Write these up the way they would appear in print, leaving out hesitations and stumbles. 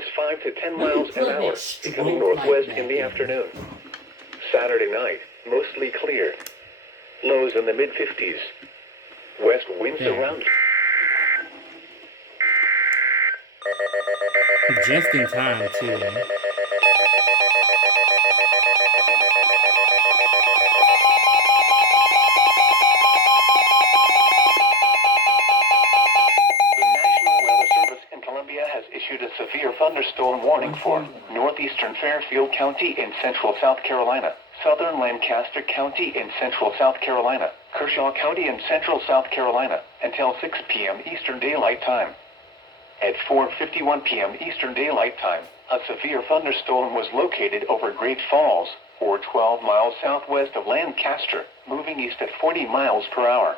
winds 5 to 10 miles an hour, Rubbish. becoming Don't northwest like in the that. afternoon. Saturday night, mostly clear. Lows in the mid-50s. West winds There. around. Just in time, too. The National Weather Service in Columbia has issued a severe thunderstorm warning for northeastern Fairfield County in central South Carolina, southern Lancaster County in central South Carolina, Kershaw County in central South Carolina, until 6 p.m. Eastern Daylight Time. At 4:51 p.m. Eastern Daylight Time, a severe thunderstorm was located over Great Falls, or 12 miles southwest of Lancaster, moving east at 40 miles per hour.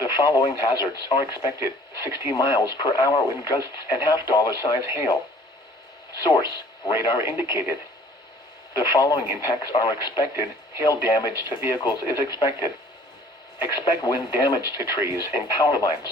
The following hazards are expected: 60 miles per hour wind gusts and $half size hail. Source: radar indicated. The following impacts are expected: hail damage to vehicles is expected. Expect wind damage to trees and power lines.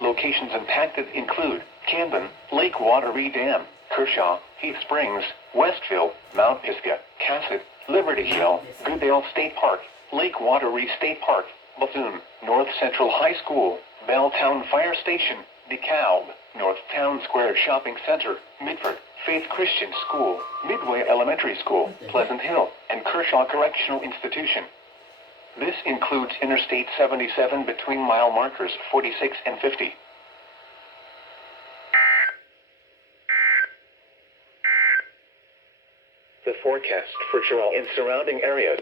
Locations impacted include Camden, Lake Wateree Dam, Kershaw, Heath Springs, Westville, Mount Pisgah, Cassett, Liberty Hill, Goodale State Park, Lake Wateree State Park, Bethune, North Central High School, Belltown Fire Station, DeKalb, North Town Square Shopping Center, Midford, Faith Christian School, Midway Elementary School, Pleasant Hill, and Kershaw Correctional Institution. This includes Interstate 77 between mile markers 46 and 50. The forecast for Jarrell and surrounding areas.